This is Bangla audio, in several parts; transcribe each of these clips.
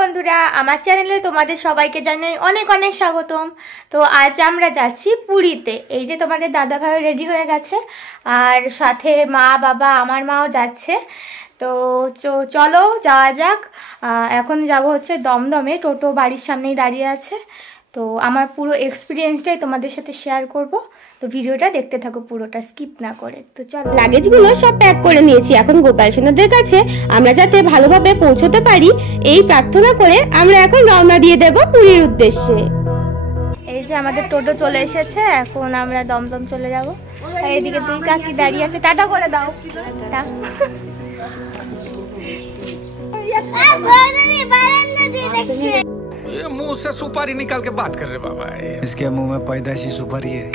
বন্ধুরা, আমার চ্যানেলে তোমাদের সবাইকে জানাই অনেক অনেক স্বাগতম। তো আজ আমরা যাচ্ছি পুরীতে। এই যে তোমাদের দাদা ভাই রেডি হয়ে গেছে, আর সাথে মা বাবা, আমার মাও যাচ্ছে। তো চলো যাওয়া যাক। এখন যাব হচ্ছে দমদমে, টোটো বাড়ির সামনেই দাঁড়িয়ে আছে। তো আমার পুরো এক্সপিরিয়েন্সটাই তোমাদের সাথে শেয়ার করব। তো ভিডিওটা দেখতে থাকো পুরোটা, স্কিপ না করে। তো চলো, লাগেজগুলো সব প্যাক করে নিয়েছি। এখন গোপাল সোনাদের কাছে আমরা যাতে ভালোভাবে পৌঁছতে পারি এই প্রার্থনা করে আমরা এখন রওনা দিয়ে দেব পুরীর উদ্দেশ্যে। এই যে আমাদের টোটো চলে এসেছে, এখন আমরা দমদম চলে যাব। আর এইদিকে দুই কাকি দাঁড়িয়ে আছে, টাটা করে দাও। ये मुंह से सुपारी निकाल के बात कर रहे बाबा। इसके मुंह में पैदाइशी सुपारी है।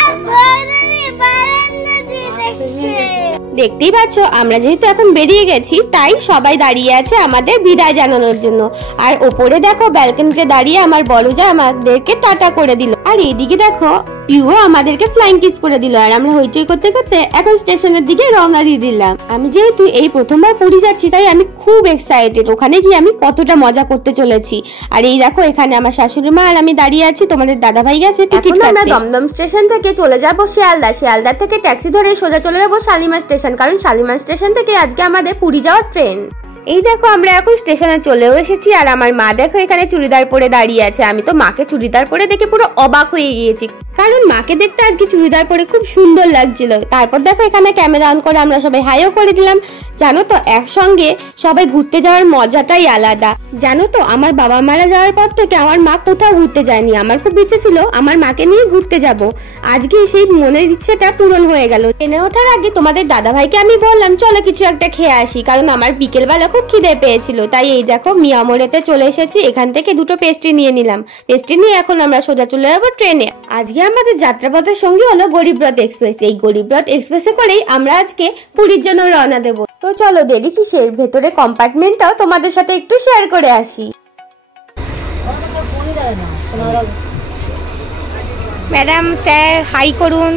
দেখতেই পাচ্ছ আমরা যেহেতু এখন বেরিয়ে গেছি, তাই সবাই দাঁড়িয়ে আছে আমাদের বিদায় জানানোর জন্য। আর ওপরে দেখো ব্যালকনিতে দাঁড়িয়ে আমার বড়জা আমাদেরকে টাটা করে দিল। আর এইদিকে দেখো পিউ আমাদেরকে ফ্লাইং কিস করে দিল। আর আমরা হইচই করতে করতে এখন স্টেশনের দিকে রওনা দিয়ে দিলাম। আমি যেহেতু এই প্রথমবার পুরী যাচ্ছি, তাই আমি খুব এক্সাইটেড ওখানে গিয়ে আমি কতটা মজা করতে চলেছি। আর এই দেখো এখানে আমার শাশুড়ি মা আর আমি দাঁড়িয়ে আছি, তোমাদের দাদা ভাই গেছে টিকিট কাটতে। আমরা দমদম স্টেশন থেকে চলে যাব শিয়ালদা, শিয়ালদা থেকে ট্যাক্সি ধরে সোজা চলে যাবো শালিমার স্টেশন, কারণ শালিমার স্টেশন থেকে আজকে আমাদের পুরী যাওয়ার ট্রেন। এই দেখো আমরা এখন স্টেশনে চলেও এসেছি। আর আমার মা দেখো এখানে চুড়িদার পরে দাঁড়িয়ে আছে। আমি তো মাকে চুড়িদার পরে দেখে পুরো অবাক হয়ে গিয়েছি, কারণ মাকে দেখতে আজকে চুড়িদার পরে খুব সুন্দর লাগছিল। তারপর দেখো এখানে ক্যামেরা অন করে আমরা সবাই হাইও করে দিলাম। জানো তো একসঙ্গে সবাই ঘুরতে যাওয়ার মজাটাই আলাদা। জানো তো আমার বাবা মারা যাওয়ার পর থেকে আমার মা কোথাও ঘুরতে যায়নি। আমার খুব ইচ্ছে ছিল আমার মাকে নিয়ে ঘুরতে যাব। আজকে সেই মনের ইচ্ছেটা পূরণ হয়ে গেল। ট্রেনে ওঠার আগে তোমাদের দাদা ভাইকে আমি বললাম চলো কিছু একটা খেয়ে আসি, কারণ আমার বিকেলবেলা খুব খিদে পেয়েছিল। তাই এই দেখো মিয়ামোড়েতে চলে এসেছি, এখান থেকে দুটো পেস্ট্রি নিয়ে নিলাম। পেস্ট্রি নিয়ে এখন আমরা সোজা চলে যাবো ট্রেনে। আজকে আমাদের যাত্রাপথের সঙ্গী হলো গরিবরথ এক্সপ্রেস। এই গরিবরথ এক্সপ্রেসে করেই আমরা আজকে পুরীর জন্য রওনা দেবো। তো চলো দেরি কিসের, ভেতরে কম্পার্টমেন্টটাও তোমাদের সাথে একটু শেয়ার করে আসি। ম্যাডাম স্যার হাই করুন।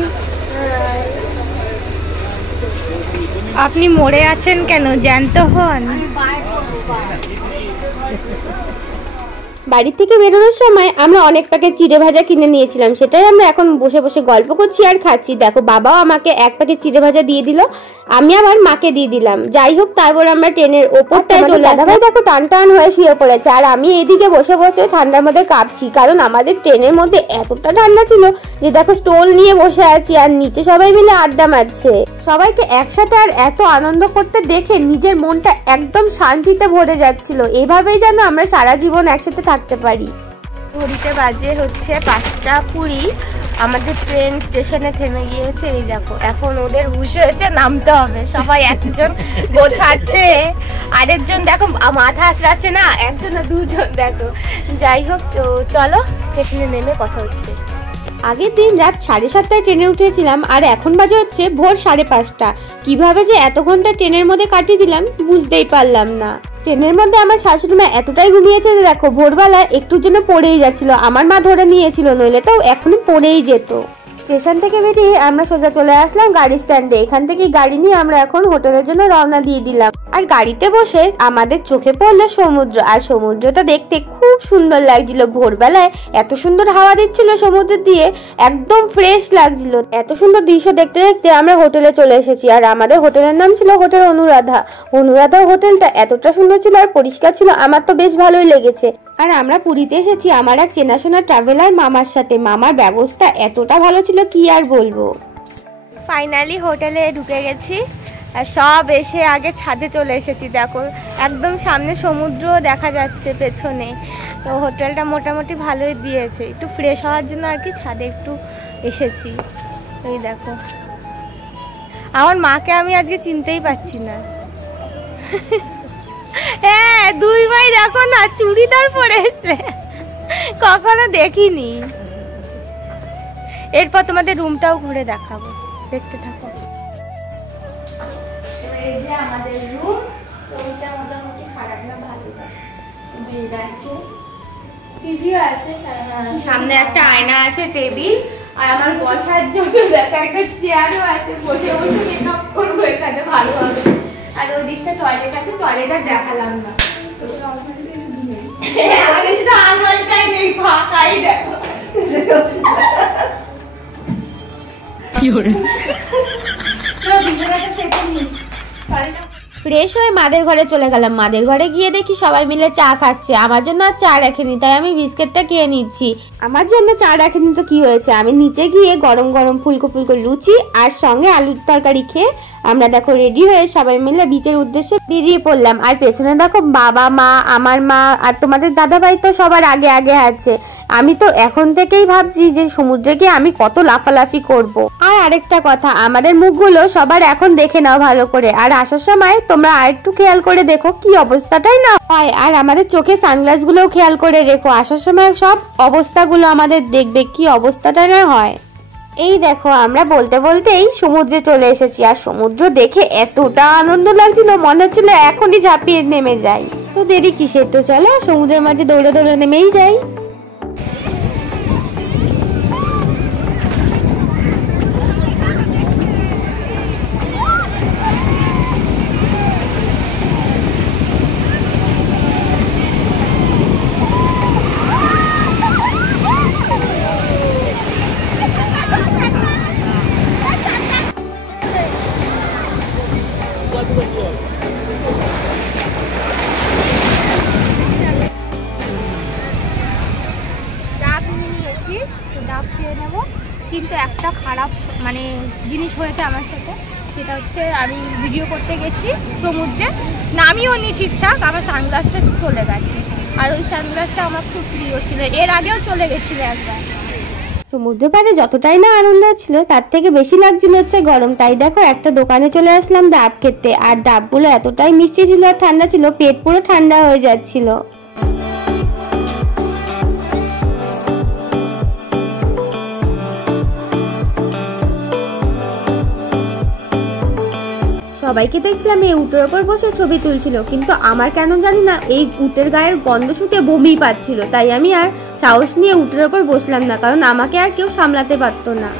আপনি মরে আছেন কেন, জ্যান্ত হন। বাড়ি থেকে বেরোনোর সময় আমরা অনেক প্যাকেট চিড়ে ভাজা কিনে নিয়েছিলাম, সেটাই আমরা এখন বসে বসে গল্প করছি আর খাচ্ছি। দেখো বাবাও আমাকে এক প্যাকেট চিড়ে ভাজা দিয়ে দিল, আমি আবার মাকে দিয়ে দিলাম। যাই হোক তারপর আমরা ট্রেনের ওপরটায় চলে আসলাম। দেখো টান টান হয়ে শুয়ে পড়েছে, আর আমি এদিকে বসে বসে ঠান্ডার মধ্যে কাঁপছি, কারণ আমাদের ট্রেনের মধ্যে এতটা ঠান্ডা ছিল যে দেখো স্টোল নিয়ে বসে আছি আর নিচে সবাই মিলে আড্ডা মারছে। সবাইকে একসাথে আর এত আনন্দ করতে দেখে নিজের মনটা একদম শান্তিতে ভরে যাচ্ছিল। এভাবেই যেন আমরা সারা জীবন একসাথে থাকতে পারি। ঘড়িতে বাজে হচ্ছে 5:20। আমাদের ট্রেন স্টেশনে থেমে গিয়েছে। এই দেখো এখন ওদের হুশ হয়েছে, নামতে হবে। সবাই একজন গোছাচ্ছে, আরেকজন দেখো মাথা আসরাচ্ছে না, একজন না দুজন দেখো। যাই হোক চলো স্টেশনে নেমে কথা হচ্ছে। আগের দিন রাত 7:30টায় ট্রেনে উঠেছিলাম, আর এখন বাজে হচ্ছে ভোর 5:30। কিভাবে যে এত ঘন্টা ট্রেনের মধ্যে কাটিয়ে দিলাম বুঝতেই পারলাম না। ট্রেনের মধ্যে আমার শাশুড়ি মা এতটাই ঘুমিয়েছে যে দেখো ভোরবেলা একটুর জন্য পড়েই যাচ্ছিল। আমার মা ধরে নিয়েছিল, নইলে তো এখনই পড়েই যেত। স্টেশন থেকে বেরিয়ে আমরা সোজা চলে আসলাম গাড়ি স্ট্যান্ডে। এখান থেকে গাড়ি নিয়ে আমরা এখন হোটেলের জন্য রওনা দিয়ে দিলাম। আর গাড়িতে বসে আমাদের চোখে পড়লো সমুদ্র, আর সমুদ্রটা দেখতে খুব সুন্দর লাগছিল। ভোরবেলায় এত সুন্দর হাওয়া দিচ্ছিল সমুদ্র দিয়ে, একদম ফ্রেশ লাগছিল। এত সুন্দর দৃশ্য দেখতে দেখতে আমরা হোটেলে চলে এসেছি। আর আমাদের হোটেলের নাম ছিল হোটেল অনুরাধা। অনুরাধা হোটেলটা এতটা সুন্দর ছিল আর পরিষ্কার ছিল, আমার তো বেশ ভালোই লেগেছে। আর আমরা পুরীতে এসেছি আমার এক চেনাশোনা ট্রাভেলার মামার সাথে। মামার ব্যবস্থা এতটা ভালো ছিল কি আর বলবো। ফাইনালি হোটেলে ঢুকে গেছি, আর সব এসে আগে ছাদে চলে এসেছি। দেখো একদম সামনে সমুদ্র দেখা যাচ্ছে পেছনে। তো হোটেলটা মোটামুটি ভালোই দিয়েছে, একটু ফ্রেশ হওয়ার জন্য আর কি ছাদে একটু এসেছি। এই দেখো আমার মাকে আমি আজকে চিনতেই পারছি না। হ্যাঁ দুই ভাই দেখো না চুড়িদার পরে এসে, কখনো দেখিনি। এরপর তোমাদের রুমটাও ঘুরে দেখাবো, দেখতে থাকো। এই যে আমাদের রুমটা মোটামুটি খারাপ না, ভালো বেড আছে, টিভিও আছে, সামনে একটা আয়না আছে, টেবিল, আর আমার বসার জন্য দেখো একটা চেয়ারও আছে, বসে বসে মেকআপ করবো এখানে ভালো হবে। আর ওদিকটা টয়লেট আছে, টয়লেট আর দেখালাম না। আঙুলটাই নেই, ফাঁকাই দেখো। ফ্রেশ হয়ে মাদের ঘরে চলে গেলাম। মাদের ঘরে গিয়ে দেখি সবাই মিলে চা খাচ্ছে। আমার জন্য আর চা রাখেনি, তাই আমি বিস্কিটটা খেয়ে নিচ্ছি। আমার জন্য চা রাখেনি তো কি হয়েছে, আমি নিচে গিয়ে গরম গরম ফুলকো ফুলকো লুচি আর সঙ্গে আলুর তরকারি খেয়ে আমরা দেখো রেডি হয়ে সবাই মিলে বিচের উদ্দেশ্যে বেরিয়ে পড়লাম। আর পেছনে দেখো বাবা মা, আমার মা আর তোমাদের দাদাভাই তো সবার আগে আগে আছে। আমি তো এখন থেকেই ভাবছি যে সমুদ্রে গিয়ে আমি কত লাফালাফি করব। আর আরেকটা কথা, আমাদের মুখগুলো সবার এখন দেখে নাও ভালো করে, আর আসার সময় তোমরা আরেকটু খেয়াল করে দেখো কি অবস্থাটাই না হয়। আর আমাদের চোখে সানগ্লাস গুলোও খেয়াল করে রেখো, আসার সময় সব অবস্থাগুলো আমাদের দেখবে কি অবস্থাটা না হয়। এই দেখো আমরা বলতে বলতেই সমুদ্রে চলে এসেছি, আর সমুদ্র দেখে এতটা আনন্দ লাগছিল মনে হচ্ছিল এখনই ঝাঁপিয়ে নেমে যাই। তো দেরি কিসের, তো চলো সমুদ্রের মাঝে দৌড়ে দৌড়ে নেমেই যাই। কিন্তু একটা খারাপ মানে জিনিস হয়েছে আমার সাথে, সেটা হচ্ছে আমি ভিডিও করতে গেছি সমুদ্রে, নামিও নি ঠিকঠাক, আমার সানগ্লাসটা চলে গেছে। আর ওই সানগ্লাসটা আমার খুব প্রিয় ছিল, এর আগেও চলে গেছিল একবার। সমুদ্র পাড়ে যতটাই না আনন্দ ছিল তার থেকে বেশি লাগছিল হচ্ছে গরম। তাই দেখো একটা দোকানে চলে আসলাম ডাব খেতে, আর ডাবগুলো এতটাই মিষ্টি ছিল আর ঠান্ডা ছিল, পেট পুরো ঠান্ডা হয়ে যাচ্ছিল। সবাইকে দেখছিলাম এই উটের ওপর বসে ছবি তুলছিল, কিন্তু আমার কেন জানি না এই উটের গায়ের গন্ধ শুকে বমি পাচ্ছিল। তাই আমি আর সাহস নিয়ে উটের ওপর বসলাম না, কারণ আমাকে আর কেউ সামলাতে পারতো না।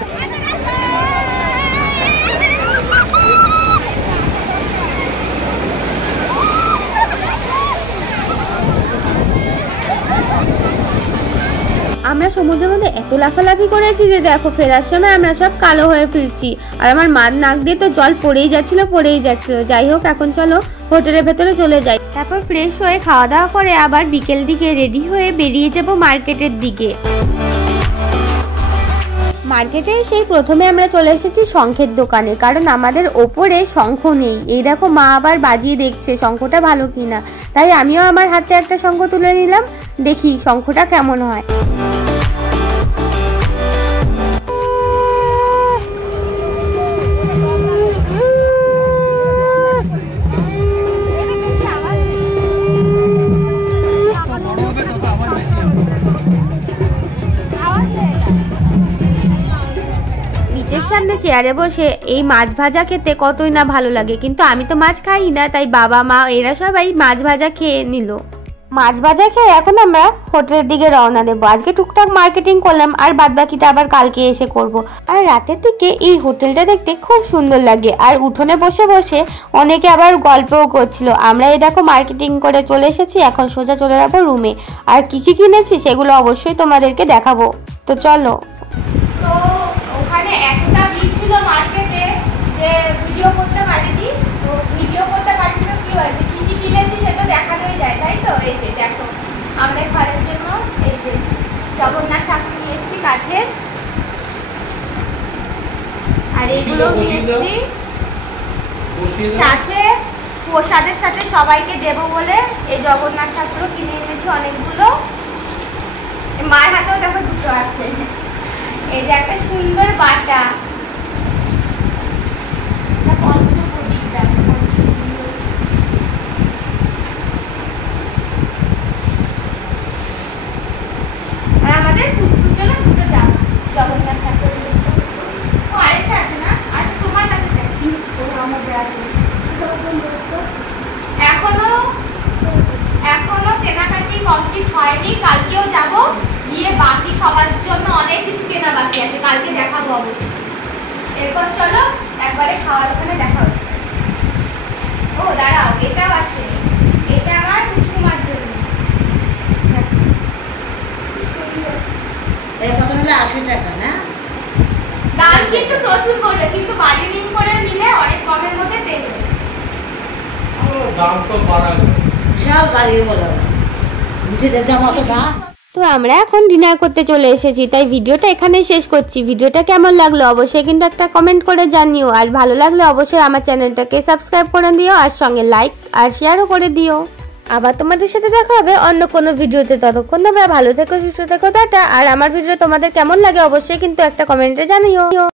আমরা সমুদ্রের মধ্যে এত লাফালাফি করেছি যে দেখো ফেরার সময় আমরা সব কালো হয়ে ফিরছি, আর আমার মার নাক দিয়ে তো জল পড়েই যাচ্ছিল। যাই হোক এখন চলো হোটেলের ভেতরে চলে যাই। তারপর ফ্রেশ হয়ে খাওয়া দাওয়া করে আবার বিকেল দিকে রেডি হয়ে বেরিয়ে যাব মার্কেটের দিকে। মার্কেটে সেই প্রথমে আমরা চলে এসেছি শঙ্খের দোকানে, কারণ আমাদের ওপরে শঙ্খ নেই। এই দেখো মা আবার বাজিয়ে দেখছে শঙ্খটা ভালো কিনা, তাই আমিও আমার হাতে একটা শঙ্খ তুলে নিলাম, দেখি শঙ্খটা কেমন হয়। সামনে চেয়ারে বসে এই মাছ ভাজা খেতে কতই না ভালো লাগে, কিন্তু আমি তো মাছ খাই না, তাই বাবা মা এরা সবাই মাছ ভাজা খেয়ে নিল। মাছ ভাজা খেয়ে এখন আমরা হোটেলের দিকে রওনা দেবো। আজকে টুকটাক মার্কেটিং করলাম, আর বাদবাকিটা আবার কালকে এসে করব। আর রাতের দিকে এই হোটেলটা দেখতে খুব সুন্দর লাগে, আর উঠোনে বসে বসে অনেকে আবার গল্পও করছিল। আমরা এই দেখো মার্কেটিং করে চলে এসেছি, এখন সোজা চলে যাবো রুমে। আর কি কি কিনেছি সেগুলো অবশ্যই তোমাদেরকে দেখাবো, তো চলো। তো ওখানে একটা ভিড় ছিল মার্কেটে যে ভিডিও করতে পারিনি, তো ভিডিও করতে পারিনি তো কি হয়েছে, কি কি কিনেছি সেটা দেখানোই যায়, তাই তো। এই যে দেখো আমরা ঘরের জন্য এই যে জগন্নাথ ঠাকুর নিয়ে এসেছি কাঠের, আর এগুলো নিয়ে এসেছি সাথে প্রসাদের সাথে সবাইকে দেবো বলে এই জগন্নাথ ঠাকুরও কিনে এনেছি অনেকগুলো। মায়ের হাতেও দেখো দুটো আছে। এই যে একটা সুন্দর বাটা, আর আমাদের দুটো জামা জগন্নাথ ঠাকুর। আরেকটা আছে না? আচ্ছা তোমার কাছে এখনো কেনাকাটি কমপ্লিট হয়নি, কালকেও যাবো, 80 টাকা না? দাম কিন্তু প্রচুর পড়বে, কিন্তু বার্গেনিং করে নিলে অনেক কমের মধ্যে পেয়ে যাবে। দাম তো বাড়া সব বাড়িয়ে বলো, নিজেদের দাম অত দাম। তো আমরা এখন ডিনার করতে চলে এসেছি, তাই ভিডিওটা এখানেই শেষ করছি। ভিডিওটা কেমন লাগলো অবশ্যই কিন্তু একটা কমেন্ট করে জানিও, আর ভালো লাগলে অবশ্যই আমার চ্যানেলটাকে সাবস্ক্রাইব করে দিও, আর সঙ্গে লাইক আর শেয়ারও করে দিও। আবার তোমাদের সাথে দেখা হবে অন্য কোনো ভিডিওতে। ততক্ষণ তোমরা ভালো থেকো, সুস্থ থেকো, টাটা। আর আমার ভিডিও তোমাদের কেমন লাগে অবশ্যই কিন্তু একটা কমেন্টে জানিও।